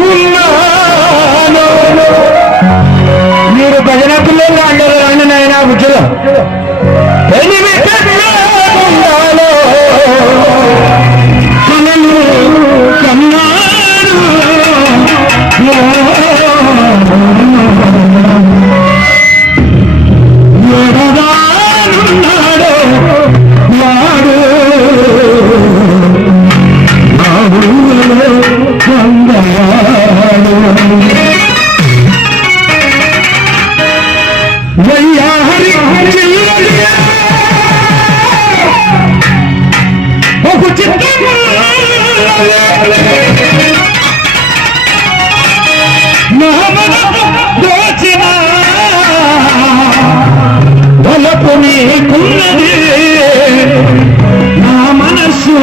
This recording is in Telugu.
ఉన్నాను. మీరు భజన పిల్లలు అంటారు రండి నాయన బుజ్జులు ఉండాలో కనలు కన్నాడు ఎడదానున్నాడు వాడు వయ్యాహరి ఒక చిత్రం దోచిన తలపు నీకున్నది నా మనస్సు